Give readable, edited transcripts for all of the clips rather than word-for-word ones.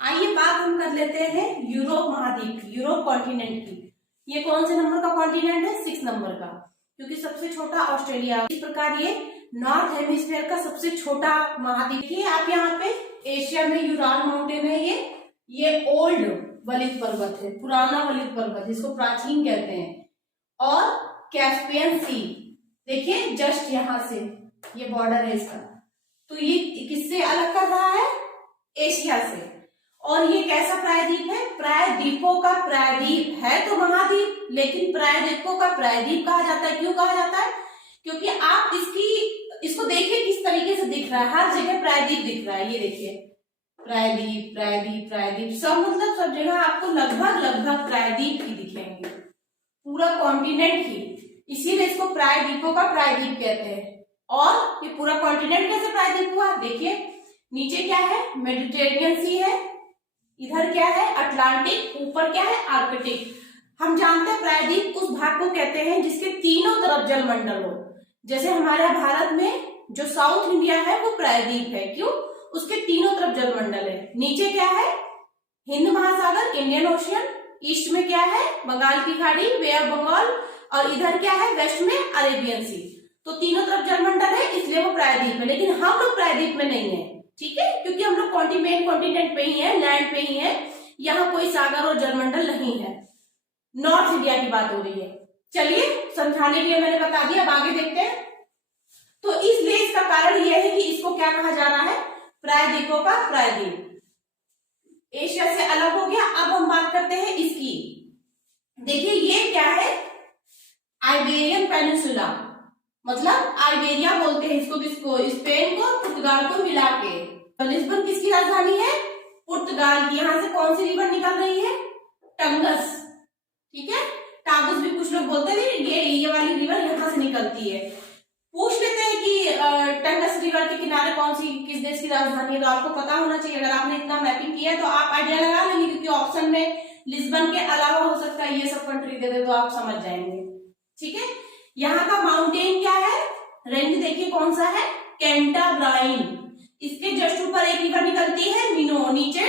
आइए बात हम कर लेते हैं यूरोप महाद्वीप की, यूरोप कॉन्टिनेंट की। ये कौन से नंबर का कॉन्टिनेंट है? 6 नंबर का, क्योंकि सबसे छोटा ऑस्ट्रेलिया। इस प्रकार ये नॉर्थ हेमिस्फीयर का सबसे छोटा महाद्वीप है। आप यहाँ पे एशिया में यूराल माउंटेन है, ये ओल्ड वलित पर्वत है, पुराना वलित पर्वत, जिसको प्राचीन कहते हैं। और कैस्पियन सी देखिए जस्ट यहाँ से ये बॉर्डर है इसका, तो ये किससे अलग कर रहा है? एशिया से। और ये कैसा प्रायद्वीप है? प्रायद्वीपों का प्रायद्वीप है तो महाद्वीप, लेकिन प्रायद्वीपों का प्रायद्वीप कहा जाता है। क्यों कहा जाता है? क्योंकि आप इसको देखिए किस तरीके से दिख रहा है, हर जगह प्रायद्वीप दिख रहा है। ये देखिए प्रायद्वीप प्रायद्वीप प्रायद्वीप, सब मतलब सब जगह आपको लगभग प्रायद्वीप ही दिखेंगे, पूरा कॉन्टिनेंट ही। इसीलिए इसको प्रायद्वीपों का प्रायद्वीप कहते हैं। और ये पूरा कॉन्टिनेंट कैसे प्रायद्वीप हुआ? देखिए नीचे क्या है? मेडिटेरियन सी है, इधर क्या है? अटलांटिक, ऊपर क्या है? आर्कटिक। हम जानते हैं प्रायद्वीप उस भाग को कहते हैं जिसके तीनों तरफ जलमंडल हो। जैसे हमारे भारत में जो साउथ इंडिया है वो प्रायद्वीप है। क्यों? उसके तीनों तरफ जलमंडल है। नीचे क्या है? हिंद महासागर, इंडियन ओशियन। ईस्ट में क्या है? बंगाल की खाड़ी, बे ऑफ बंगाल। और इधर क्या है? वेस्ट में अरेबियन सी। तो तीनों तरफ जलमंडल है, इसलिए वो प्रायद्वीप है। लेकिन हम लोग प्रायद्वीप में नहीं है, ठीक है, क्योंकि हम लोग कॉन्टिनेंट पे ही है, लैंड पे ही है। यहाँ कोई सागर और जलमंडल नहीं है। नॉर्थ इंडिया की बात हो रही है। चलिए समझाने के लिए मैंने बता दिया, अब आगे देखते हैं। तो इसलिए इसका कारण यह है कि इसको क्या कहा जा रहा है? प्रायद्वीपों का प्रायद्वीप। एशिया से अलग हो गया। अब हम बात करते हैं इसकी। देखिए ये क्या है? आइबेरियन पेनिनसुला, मतलब आइबेरिया बोलते हैं इसको, किसको? स्पेन को, पुर्तगाल को मिला के। लिस्बन किसकी राजधानी है? पुर्तगाल की। यहां से कौन सी रिवर निकल रही है? टंगस, ठीक है। टागस भी कुछ लोग बोलते हैं। ये वाली रिवर यहां से निकलती है। पूछ लेते हैं कि टंगस रिवर के किनारे कौन सी, किस देश की राजधानी है, तो आपको पता होना चाहिए। अगर आपने इतना मैपिंग किया है तो आप आइडिया लगा लेंगे, क्योंकि ऑप्शन में लिस्बन के अलावा हो सकता है ये सब कंट्री दे दे, तो आप समझ जाएंगे, ठीक है। यहाँ का माउंटेन क्या है? रेंज देखिए कौन सा है? कैंटाब्राइन। इसके जस्ट ऊपर एक रिवर निकलती है, मिनो, नीचे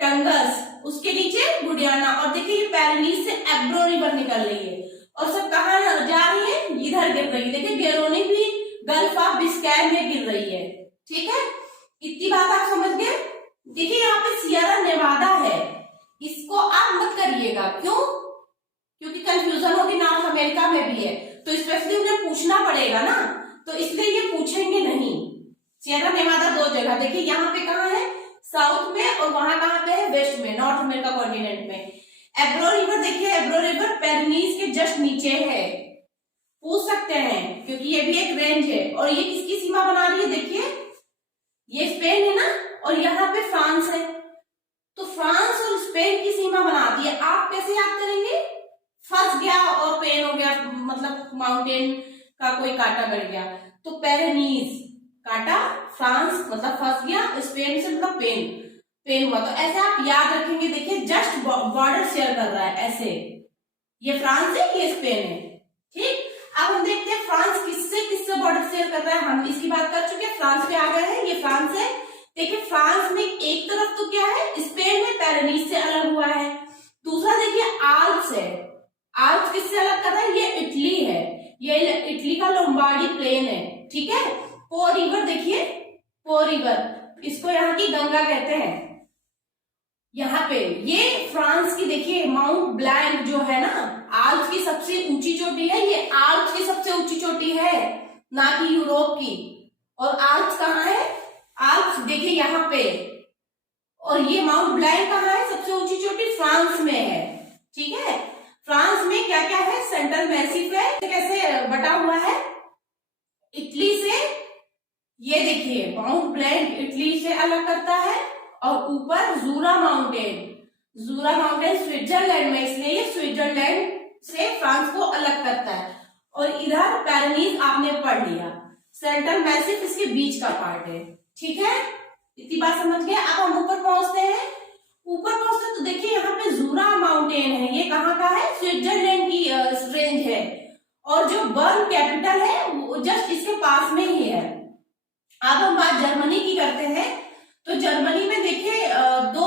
टंगस, उसके नीचे गुडियाना। और देखिए ये पैरेनीज से एब्रो रिवर निकल रही है, और सब कहाँ जा रही है? इधर गिर रही है। देखिए गेरोनी भी गल्फ ऑफ बिस्काय में गिर रही है, ठीक है। इतनी बात आप समझ गए। देखिए यहाँ पे सियरा नेवादा है, इसको आप मत करिएगा। क्यों? क्योंकि कंफ्यूजन होगी, नॉर्थ अमेरिका में भी है, तो स्पेशली उन्हें पूछना पड़ेगा ना, तो इसलिए ये पूछेंगे नहीं। सियरा नेवादा दो जगह, देखिए यहाँ पे कहाँ है? साउथ में, और वहां कहाँ पे है? वेस्ट में, नॉर्थ अमेरिका कॉन्टिनेंट में। एब्रो रिवर देखिए, एब्रो रिवर पेरिनीज के जस्ट नीचे है, पूछ सकते हैं, क्योंकि ये भी एक रेंज है। और ये किसकी सीमा बना रही है? देखिए ये स्पेन है ना, और यहाँ पे फ्रांस है, तो फ्रांस और स्पेन की सीमा बनाती है। आप कैसे याद करेंगे? फंस गया और पेन हो गया, मतलब माउंटेन का कोई कांटा गड़ गया, तो पेरिनीज कांटा, फ्रांस मतलब फंस गया, स्पेन से मतलब पेन हुआ। तो ऐसे आप याद रखेंगे। देखिए जस्ट बॉर्डर शेयर कर रहा है ऐसे, ये फ्रांस है, ये स्पेन है, ठीक। अब हम देखते हैं फ्रांस किससे बॉर्डर शेयर कर रहा है। हम इसकी बात कर चुके हैं, फ्रांस पे आ गए हैं, ये फ्रांस है। देखिए फ्रांस में एक तरफ तो क्या है? स्पेन है, पेरिनीज से अलग हुआ है। दूसरा देखिए आल्प्स है, आल्प्स किससे अलग कर रहा है? ये इटली है, ये इटली का लोम्बार्डी प्लेन है, ठीक है। पो रिवर देखिए, पो रिवर, इसको यहाँ की गंगा कहते हैं। यहाँ पे ये फ्रांस की देखिए माउंट ब्लैंक जो है ना, आल्प्स की सबसे ऊंची चोटी है, ये आल्प्स की सबसे ऊंची चोटी है, ना कि यूरोप की। और आल्प्स कहाँ है? आल्प्स देखिए यहाँ पे। और ये माउंट ब्लैंक कहाँ है? सबसे ऊंची चोटी फ्रांस में है, ठीक है। फ्रांस में क्या क्या है? सेंट्रल मैसिफ है, कैसे बटा हुआ है? इटली से, ये देखिए माउंट ब्लैंक इटली से अलग करता है। और ऊपर जूरा माउंटेन स्विट्जरलैंड में, इसलिए ये स्विट्जरलैंड से फ्रांस को अलग करता है। और इधर पेरिनीज आपने पढ़ लिया, सेंट्रल मैसिफ इसके बीच का पार्ट है, ठीक है। इतनी बात समझ गए। अब हम ऊपर पहुंचते हैं। तो देखिए यहाँ पे जूरा माउंटेन है, ये कहाँ का है? स्विट्जरलैंड की रेंज है। और जो बर्न कैपिटल है वो जस्ट इसके पास में ही है। अब हम बात जर्मनी की करते हैं। तो जर्मनी में देखिए दो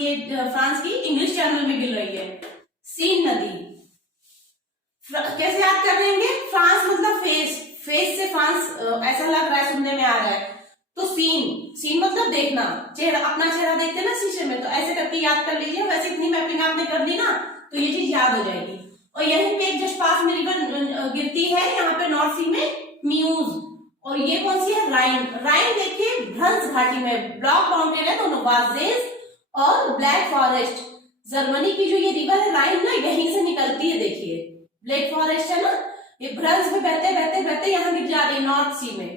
ये फ्रांस की इंग्लिश चैनल में गिर रही है। सीन नदी कैसे याद कर लेंगे? फ्रांस मतलब फेस, फेस से फ्रांस ऐसा लग रहा है, सुनने में आ रहा है, तो सीन, सीन मतलब देखना, चेहरा, अपना चेहरा देखते ना शीशे में, तो ऐसे करके याद कर लीजिए। वैसे इतनी मैपिंग आपने कर ली ना तो ये चीज याद हो जाएगी। और यहीं पे एक जस्ट पास में रिवर गिरती है, यहाँ पे नॉर्थ सी में म्यूज, और ये कौन सी है? राइन। राइन देखिए भ्रंस घाटी में, ब्लॉक माउंटेन है दोनों, वाजेस और ब्लैक फॉरेस्ट। जर्मनी की जो ये रिवर है राइन ना, यहीं से निकलती है, देखिए ब्लैक फॉरेस्ट है ना, ये भ्रंस में बहते बहते बहते यहाँ गिर जा रही है नॉर्थ सी में।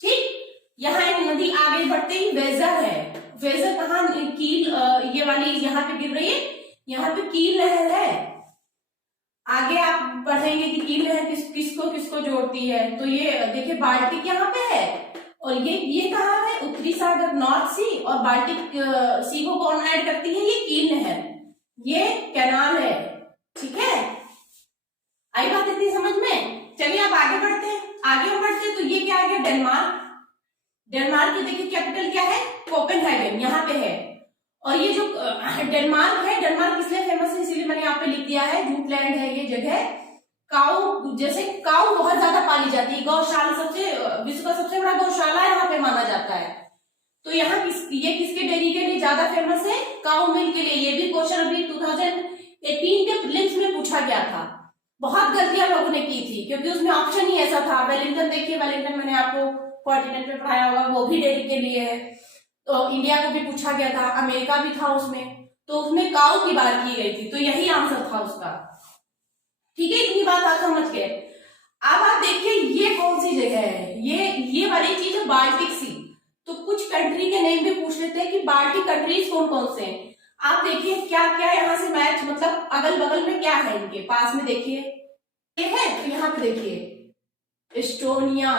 ठीक, यहाँ एक नदी आगे बढ़ते ही वेजर है। वेजर कहाँ? कील, ये वाली यहाँ पे गिर रही है, यहाँ पे कील नहर है। आगे आप पढ़ेंगे कि कील नहर किसको किसको जोड़ती है, तो ये देखिए बाल्टिक यहाँ पे है, और ये कहाँ है? उत्तरी सागर, नॉर्थ सी, और बाल्टिक सी को कौन ऐड करती है? ये कील नहर, ये कैनाल है। ठीक है, आई बात इतनी समझ में? चलिए अब आगे बढ़ते हैं। आगे बढ़ते हैं तो ये क्या आ गया? डेनमार्क। डेनमार्क की देखिए कैपिटल क्या है? कोपेनहेगन, यहाँ पे है। और ये जो डेनमार्क है, डेनमार्क इसलिए फेमस है, इसीलिए मैंने यहाँ पे लिख दिया है, जूटलैंड है ये जगह। काऊ, जैसे काऊ बहुत ज्यादा पाली जाती है, गौशाला सबसे, विश्व का सबसे बड़ा गौशाला यहाँ पे माना जाता है। तो यहाँ ये किसके डेयरी के लिए ज्यादा फेमस है? काऊ मिल्क के लिए। ये भी क्वेश्चन अभी 2018 के प्रीलिम्स में पूछा गया था। बहुत गलतियां लोगों ने की थी, क्योंकि उसमें ऑप्शन ही ऐसा था। वेलिंगटन देखिए, वेलिंगटन मैंने आपको कॉन्टिनेंट में पढ़ाया होगा, वो भी डेयरी के लिए है। तो इंडिया को भी पूछा गया था, अमेरिका भी था उसमें, तो उसमें काऊ की बात की गई थी, तो यही आंसर था उसका। ठीक है, इतनी बात आप समझ गए। अब आप देखिए ये कौन सी जगह है? ये वाली चीज है बाल्टिक सी। तो कुछ कंट्री के नेम भी पूछ लेते हैं कि बाल्टिक कंट्रीज कौन कौन से हैं। आप देखिए क्या क्या यहाँ से मैच, मतलब अगल बगल में क्या है, इनके पास में देखिए ये है, तो यहाँ पे देखिए एस्टोनिया,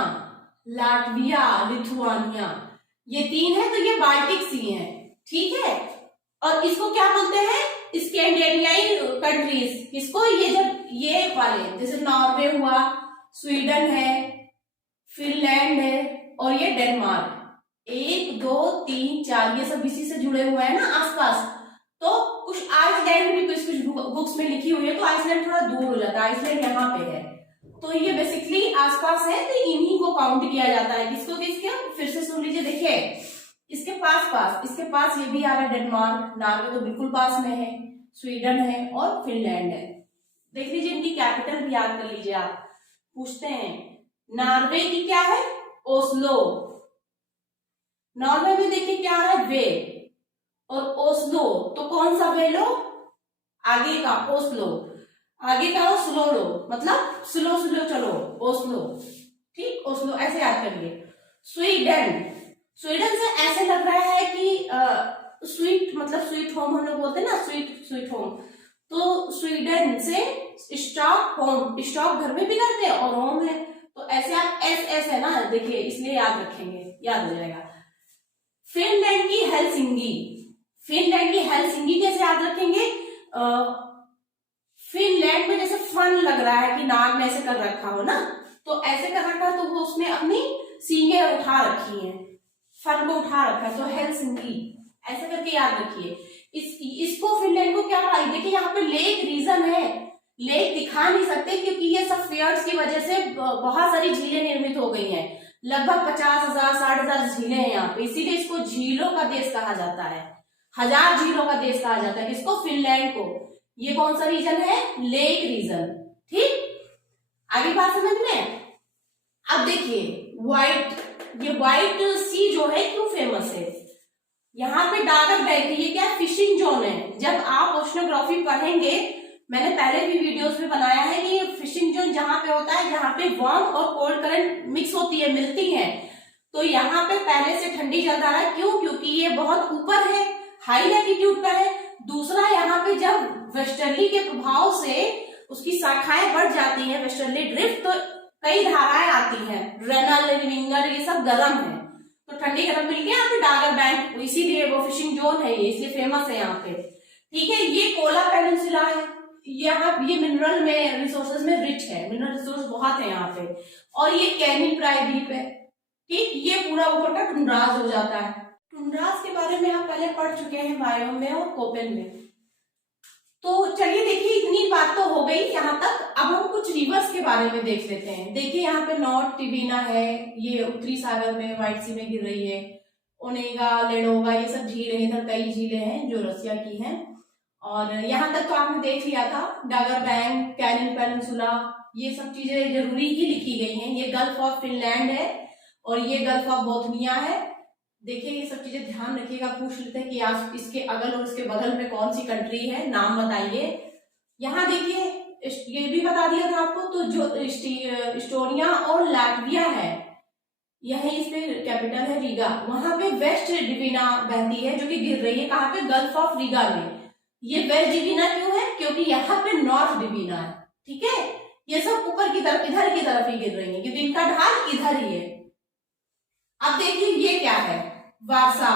लाटविया, लिथुआनिया, ये 3 है, तो ये बाल्टिक सी है। ठीक है, और इसको क्या बोलते हैं? स्कैंडिनेवियाई कंट्रीज। इसको ये जब ये वाले, जैसे नॉर्वे हुआ, स्वीडन है, फिनलैंड है, और ये डेनमार्क, 1 2 3 4, ये सब इसी से जुड़े हुए हैं ना आसपास। तो कुछ आइसलैंड भी कुछ बुक्स में लिखी हुई है, तो आइसलैंड थोड़ा दूर हो जाता है, आइसलैंड यहाँ पे है, तो ये बेसिकली आसपास है, तो इन्हीं को काउंट किया जाता है। किसको किसके? फिर से सुन लीजिए, देखिए इसके इसके पास ये भी आ रहा है डेनमार्क, नॉर्वे तो बिल्कुल पास में है, स्वीडन है और फिनलैंड है। देख लीजिए इनकी कैपिटल भी याद कर लीजिए आप, पूछते हैं। नॉर्वे की क्या है? ओस्लो। नॉर्वे में देखिए क्या आ रहा है? वे, और ओस्लो, तो कौन सा वे लो? आगे का ओस्लो, आगे का स्लो लो, मतलब स्लो स्लो चलो, ओस्लो। ठीक, ओस्लो ऐसे याद करिए। स्वीडन, स्वीडन से ऐसे लग रहा है कि स्वीट, मतलब स्वीट होम हम लोग बोलते हैं ना, स्वीट होम, तो स्वीडन से स्टॉक होम, स्टॉक घर में भी करते हैं और होम है, तो ऐसे आप एस है ना, देखिए इसलिए याद रखेंगे, याद हो जाएगा। फिनलैंड की हेलसिंकी, फिनलैंड की हेलसिंकी कैसे याद रखेंगे? फिनलैंड में जैसे फन लग रहा है कि नाम में ऐसे कर रखा हो ना, तो ऐसे कर रखा है, तो वो उसने अपनी सींगे उठा रखी हैं, फन को उठा रखा है, तो हेलसिंकी ऐसे करके याद रखिए। इसको फिनलैंड को क्या कहा? देखिए यहाँ पे लेक रीजन है, लेक दिखा नहीं सकते क्योंकि ये सब फियर्स की वजह से बहुत सारी झीलें निर्मित हो गई हैं, लगभग 50,000 60,000 झीलें हैं यहाँ पे, इसीलिए इसको झीलों का देश कहा जाता है, 1000 झीलों का देश कहा जाता है। किसको? फिनलैंड को। ये कौन सा रीजन है? Lake region. ठीक, आगे बात समझ में। अब देखिए ये व्हाइट सी जो है क्यों फेमस है? यहाँ पे डागर बैंक, ये क्या? फिशिंग जोन है। जब आप ओशनोग्राफी पढ़ेंगे, मैंने पहले भी वीडियोस में बनाया है कि ये फिशिंग जोन जहां पे होता है, जहां पे वार्म और कोल्ड करंट मिक्स होती है, मिलती है, तो यहाँ पे पहले से ठंडी जलधारा है। क्यों? क्योंकि ये बहुत ऊपर है, हाई लैटिट्यूड पर है। दूसरा, यहाँ पे जब वेस्टर्ली के प्रभाव से उसकी शाखाएं बढ़ जाती हैं, वेस्टर्ली ड्रिफ्ट, तो कई धाराएं आती हैं, रेनल, रिंगर, ये सब गर्म है, तो ठंडी गर्म मिल गया यहाँ पे डागर बैंक, इसीलिए वो फिशिंग जोन है, ये इसलिए फेमस है यहाँ पे। ठीक है, ये कोला पेनिनसुला है, यहाँ ये मिनरल में, रिसोर्सेज में रिच है, मिनरल रिसोर्स बहुत है यहाँ पे। और ये कैनी प्रायद्वीप है। ठीक, ये पूरा ऊपर का टुंड्राज हो जाता है। टुंड्रास के बारे में आप पहले पढ़ चुके हैं बायो में और कोपेन में। तो चलिए देखिए, इतनी बात तो हो गई यहाँ तक। अब हम कुछ रिवर्स के बारे में देख लेते हैं। देखिए यहाँ पे नॉर्थ टिबिना है, ये उत्तरी सागर में व्हाइट सी में गिर रही है। ओनेगा, लेडोगा, ये सब झीलें, इधर कई झीलें हैं जो रसिया की हैं। और यहाँ तक तो आपने देख लिया था, डागर बैंक, कैनिन पेनिनसुला, ये सब चीजें जरूरी ही लिखी गई हैं। ये गल्फ ऑफ फिनलैंड है और ये गल्फ ऑफ बोथनिया है। देखिए ये सब चीजें ध्यान रखिएगा। पूछ लेते हैं कि आज इसके अगल और इसके बगल में कौन सी कंट्री है, नाम बताइए। यहाँ देखिए ये भी बता दिया था आपको। तो जो इस्टोनिया और लाटविया है, यही इस पे कैपिटल है रीगा। वहां पे वेस्ट डिवीना बहती है जो कि गिर रही है कहाँ पे, गल्फ ऑफ रीगा में। ये वेस्ट डिवीना क्यों है, क्योंकि यहाँ पे नॉर्थ डिवीना है। ठीक है, ये सब ऊपर की तरफ, इधर की तरफ ही गिर रही है क्योंकि इनका ढाल इधर ही है। अब देखिए ये क्या है, वारसा।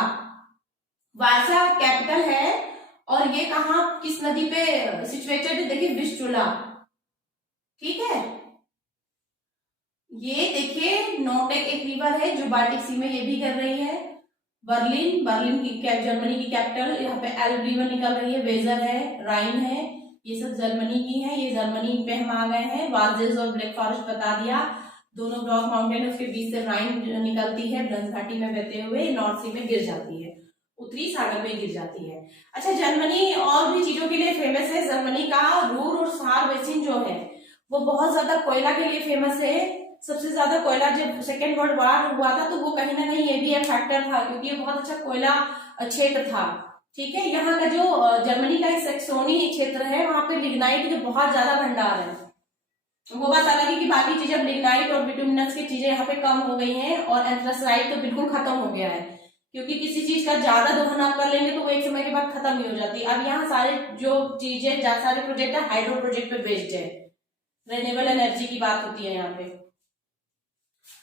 वारसा कैपिटल है और ये कहा, किस नदी पे सिचुएटेड है, देखिए विस्चुला। ठीक है, ये देखिए नोटेक एक रिवर है जो बाल्टिक सी में, ये भी गिर रही है। बर्लिन की जर्मनी की कैपिटल, यहाँ पे एल्ब रिवर निकल रही है। वेजर है, राइन है, ये सब जर्मनी की है। ये जर्मनी पे हम आ गए हैं। वार्जेस और ब्लैक फॉरेस्ट बता दिया, दोनों ब्लॉक माउंटेन, उसके बीच से राइन निकलती है, ब्लंस घाटी में बहते हुए नॉर्थ सी में गिर जाती है, उत्तरी सागर में गिर जाती है। अच्छा, जर्मनी और भी चीजों के लिए फेमस है। जर्मनी का रूर और सार बेसिन जो है वो बहुत ज्यादा कोयला के लिए फेमस है। सबसे ज्यादा कोयला जब सेकेंड वर्ल्ड वॉर हुआ था तो वो कहीं ना कहीं ये भी एक फैक्टर था, क्योंकि ये बहुत अच्छा कोयला क्षेत्र था। ठीक है, यहाँ का जो जर्मनी का एक सैक्सोनी क्षेत्र है, वहां पे लिग्नाइट के बहुत ज्यादा भंडार है। वो बात अलग है कि बाकी चीजें, लिग्नाइट और बिटुमिनस की चीजें यहाँ पे कम हो गई हैं और एंथ्रासाइट तो बिल्कुल खत्म हो गया है, क्योंकि किसी चीज का ज्यादा दोहन आप कर लेंगे तो वो एक समय के बाद खत्म ही हो जाती है। अब यहाँ सारे जो चीजें, सारे प्रोजेक्ट है हाइड्रो प्रोजेक्ट पे बेस्ड है, रिन्यूएबल एनर्जी की बात होती है यहाँ पे।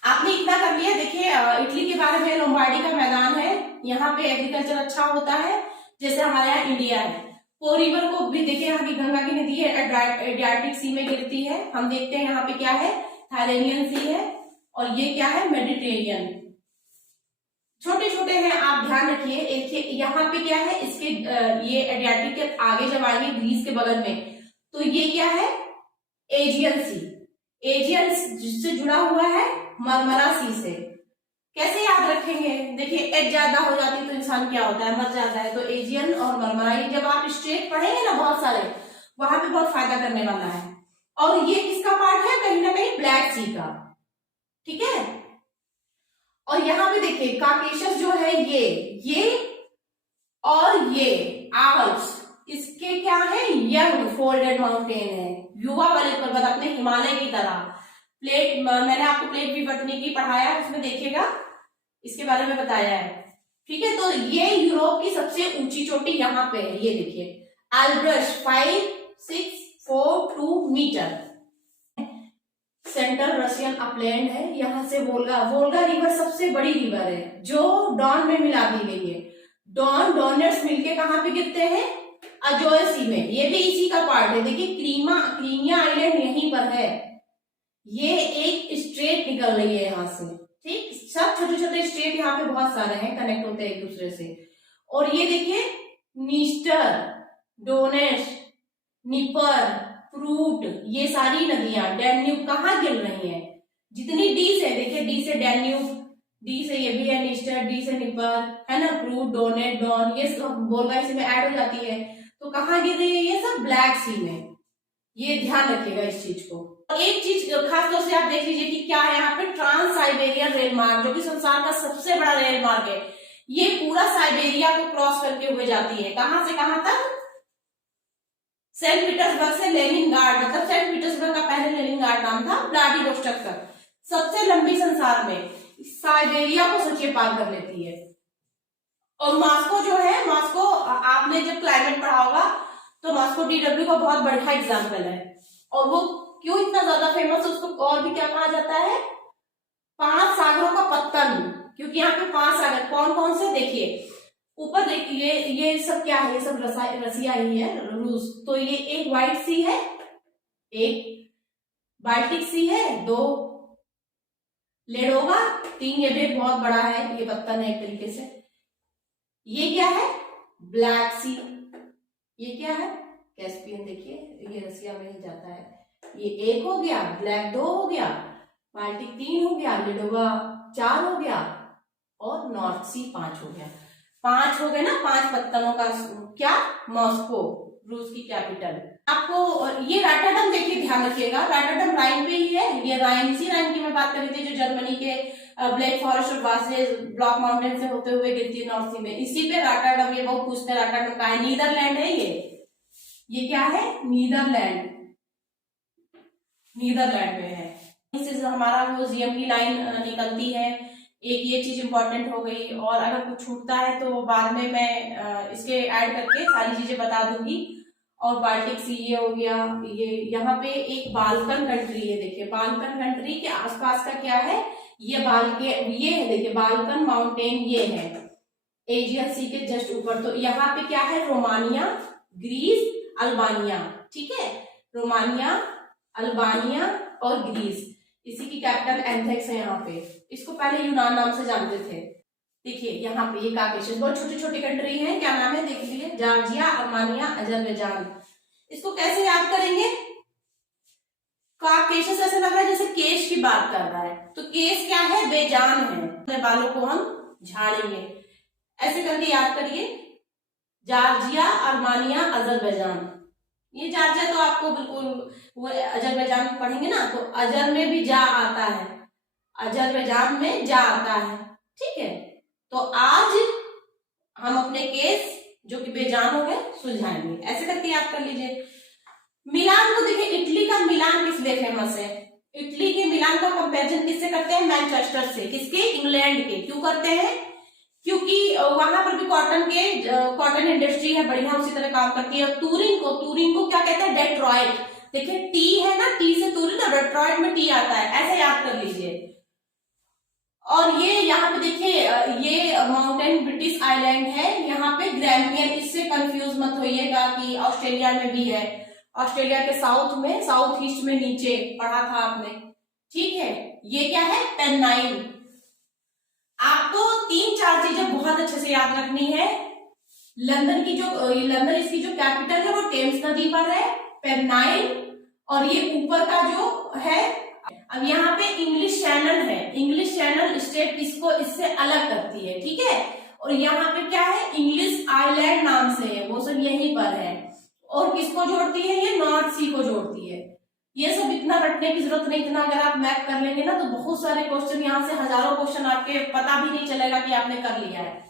आपने इतना कर लिया। देखिए इटली के बारे में, लोम्बार्डी का मैदान है, यहाँ पे एग्रीकल्चर अच्छा होता है, जैसे हमारे यहाँ इंडिया है। पो रिवर को भी देखिए, यहाँ की गंगा की नदी है, एड्रियाटिक सी में गिरती है। हम देखते हैं यहाँ पे क्या है, थाइलेनियन सी है और ये क्या है, मेडिटेरियन। छोटे छोटे हैं, आप ध्यान रखिए। देखिए यहाँ पे क्या है, इसके ये एड्रियाटिक के आगे जब आएंगे ग्रीस के बगल में, तो ये क्या है, एजियन सी। एजियन जिससे जुड़ा हुआ है मरमरा सी से। कैसे याद रखेंगे, देखिए एज ज्यादा हो जाती है तो इंसान क्या होता है, मर जाता है। तो एजियन और मरमरा, ये जब आप स्ट्रेट पढ़ेंगे ना बहुत सारे, वहां पे बहुत फायदा करने वाला है। और ये किसका पार्ट है, कहीं ना कहीं ब्लैक सी का। ठीक है, और यहाँ पे देखिए काकेशस जो है, ये और ये आल्प्स, इसके क्या है, यंग फोल्डेड माउंटेन है, युवा वाले पर्वत, अपने हिमालय की तरह। प्लेट, मैंने आपको प्लेट भी बटनी की पढ़ाया, उसमें देखिएगा इसके बारे में बताया है। ठीक है, तो ये यूरोप की सबसे ऊंची चोटी यहाँ पे है, ये देखिए Elbrus 5642 metre. Central Russian upland है, यहाँ से वोल्गा रिवर सबसे बड़ी रिवर है जो डॉन में मिला दी गई है। डॉनर्स मिलके कहाँ पे गिरते हैं, अजोय सी में, ये भी इसी का पार्ट है। देखिए क्रीमिया आइलैंड यहीं पर है, ये एक स्ट्रेट निकल रही है यहाँ से। ठीक, सब छोटे छोटे स्ट्रेट यहाँ पे बहुत सारे हैं, कनेक्ट होते हैं एक दूसरे से। और ये देखिए नीस्टर, डोनेश, निपर, प्रूट, ये सारी नदियां डैन्यूब कहाँ गिर रही हैं, जितनी डी से, देखिए डी से डैन्यूब, डी से ये भी है नीस्टर, डी से निपर है ना, प्रूट, डोनेट, डॉन, ये सब वोल्गा इसी में ऐड हो जाती है। तो कहाँ गिर रही है, ये सब ब्लैक सी में। ये ध्यान रखिएगा इस चीज को। एक चीज खास तौर से आप देख लीजिए कि क्या है यहाँ पे, ट्रांस साइबेरियन रेल मार्ग, जो कि संसार का सबसे बड़ा रेल मार्ग है। ये पूरा साइबेरिया को क्रॉस करके हुए जाती है, कहां से कहां तक, सेंट पीटर्सबर्ग से लेनिनग्राड, मतलब सेंट पीटर्सबर्ग का पहले लेनिनग्राड नाम था, व्लादिवोस्टोक तक। सबसे लंबी संसार में साइबेरिया को सोचिए पार कर लेती है। और मॉस्को जो है, मॉस्को आपने जब क्लाइमेट पढ़ा होगा तो मॉस्को DW का बहुत बड़ा एग्जाम्पल है। और वो क्यों इतना ज्यादा फेमस है, उसको और भी क्या कहा जाता है, 5 सागरों का पत्तन, क्योंकि यहाँ पे 5 सागर कौन कौन से, देखिए ऊपर देखिए ये सब क्या है, ये सब रसिया ही है, रूस। तो ये एक व्हाइट सी है, एक बाल्टिक सी है, 2 लेडोगा, 3 ये भी बहुत बड़ा है, ये पत्तन है एक तरीके से, ये क्या है, ब्लैक सी। ये क्या है, कैस्पियन। देखिए ये रसिया में ही जाता है। ये 1 हो गया, ब्लैक 2 हो गया, बाल्टिक 3 हो गया, लेडोगा 4 हो गया और नॉर्थ सी 5 हो गया। 5 हो गए ना, 5 पत्तनों का क्या, मॉस्को रूस की कैपिटल। आपको ये रॉटरडम देखिए, ध्यान रखिएगा, रॉटरडम राइन पे ही है। ये राइन, इसी राइन की मैं बात कर रही थी जो जर्मनी के ब्लैक फॉरेस्ट और वासेस ब्लॉक माउंटेन से होते हुए गिरती है नॉर्थ सी में। इसी पे रॉटरडम, ये बहुत पूछते हैं रॉटरडम का है, नीदरलैंड है ये क्या है, नीदरलैंड, नीदरलैंड में है। इससे हमारा वो जीएम की लाइन निकलती है। एक ये चीज इंपॉर्टेंट हो गई, और अगर कुछ छूटता है तो बाद में मैं इसके ऐड करके सारी चीजें बता दूंगी। और बाल्टिक सी ये हो गया। ये यहाँ पे एक बाल्कन कंट्री है, देखिए बाल्कन कंट्री के आसपास का क्या है, ये है, देखिए बाल्कन माउंटेन ये है एजियन सी के जस्ट ऊपर। तो यहाँ पे क्या है, रोमानिया, ग्रीस, अल्बानिया। ठीक है, रोमानिया, अल्बानिया और ग्रीस। इसी की कैपिटल एथेंस है यहाँ पे। इसको पहले यूनान नाम से जानते थे। देखिए यहाँ पे ये काकेशस, बहुत छोटी छोटी कंट्री है, क्या नाम है देख लीजिए, जॉर्जिया, अर्मेनिया, अजरबैजान। इसको कैसे याद करेंगे, काकेशस ऐसे लग रहा है जैसे केश की बात कर रहा है, तो केश क्या है, बेजान है, अपने बालों को हम झाड़ेंगे, ऐसे करके याद करिए, जॉर्जिया, अर्मेनिया, अजरबैजान। ये जॉर्जिया तो आपको बिल्कुल वो अजरबैजान पढ़ेंगे ना, तो अजर में भी जा आता है, अजरबैजान में जा आता है। ठीक है, तो आज हम अपने केस जो कि बेजान हो गए सुलझाएंगे, ऐसे करके याद कर लीजिए। मिलान को देखिए, इटली का मिलान किस लिए फेमस है, इटली के मिलान का कंपैरिजन किससे करते हैं, मैनचेस्टर से। किसके, इंग्लैंड के। क्यों करते हैं, क्योंकि वहां पर भी कॉटन इंडस्ट्री है बढ़िया, उसी तरह काम करती है। टूरिंग को क्या कहते हैं, डेट्रॉइट। देखिए टी है ना, टी से टूरिंग ना, डेट्रॉइट में टी आता है, ऐसे याद कर लीजिए। और ये यहाँ पे देखिए, ये माउंटेन ब्रिटिश आइलैंड है, यहाँ पे ग्रैम्पियन, इससे कंफ्यूज मत होइएगा कि ऑस्ट्रेलिया में भी है, ऑस्ट्रेलिया के साउथ में, साउथ ईस्ट में नीचे पढ़ा था आपने। ठीक है, ये क्या है, पेनाइन। आपको 3-4 चीजें बहुत अच्छे से याद रखनी है। लंदन इसकी जो कैपिटल है वो टेम्स नदी पर है, पेनाइन। और ये ऊपर का जो है, अब यहाँ पे इंग्लिश चैनल है, इंग्लिश चैनल स्टेट इससे अलग करती है। ठीक है, और यहाँ पे क्या है, इंग्लिश आइलैंड नाम से है, वो सब यहीं पर है। और किसको जोड़ती है, ये नॉर्थ सी को जोड़ती है। ये सब इतना रटने की जरूरत नहीं, इतना अगर आप मैप कर लेंगे ना तो बहुत सारे क्वेश्चन, यहाँ से हजारों क्वेश्चन आपके पता भी नहीं चलेगा कि आपने कर लिया है।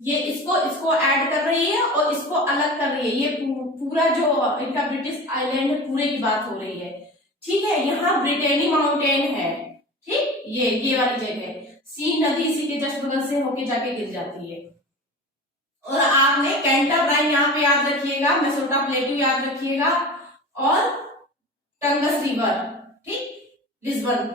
ये इसको ऐड कर रही है और इसको अलग कर रही है। ये पूरा जो इनका ब्रिटिश आइलैंड है, पूरे की बात हो रही है। ठीक है, यहाँ ब्रिटेनी माउंटेन है। ठीक, ये वाली जगह सी नदी इसी के जस्ट बगल से होके जाके गिर जाती है। और आपने कैंटरबराइन यहाँ पे याद रखिएगा, मेसोटा प्लेटू याद रखिएगा, और टंगस रिवर, ठीक, लिस्बन,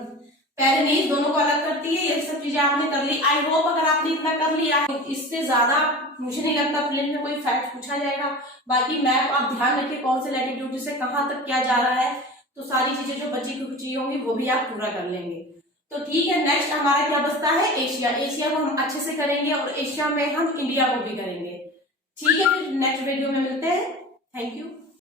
पेरिनीज, दोनों को अलग करती है। ये सब चीजें आपने कर ली। आई होप अगर आपने इतना कर लिया है, इससे ज्यादा मुझे नहीं लगता प्लेन में कोई फैक्ट पूछा जाएगा। बाकी मैप आप ध्यान रखिए, कौन से लैटिट्यूड से कहाँ तक क्या जा रहा है, तो सारी चीजें जो बची कुछ होंगी वो भी आप पूरा कर लेंगे। तो ठीक है, नेक्स्ट हमारा क्या बचता है, एशिया। एशिया को हम अच्छे से करेंगे, और एशिया में हम इंडिया को भी करेंगे। ठीक है, फिर नेक्स्ट वीडियो में मिलते हैं। Thank you.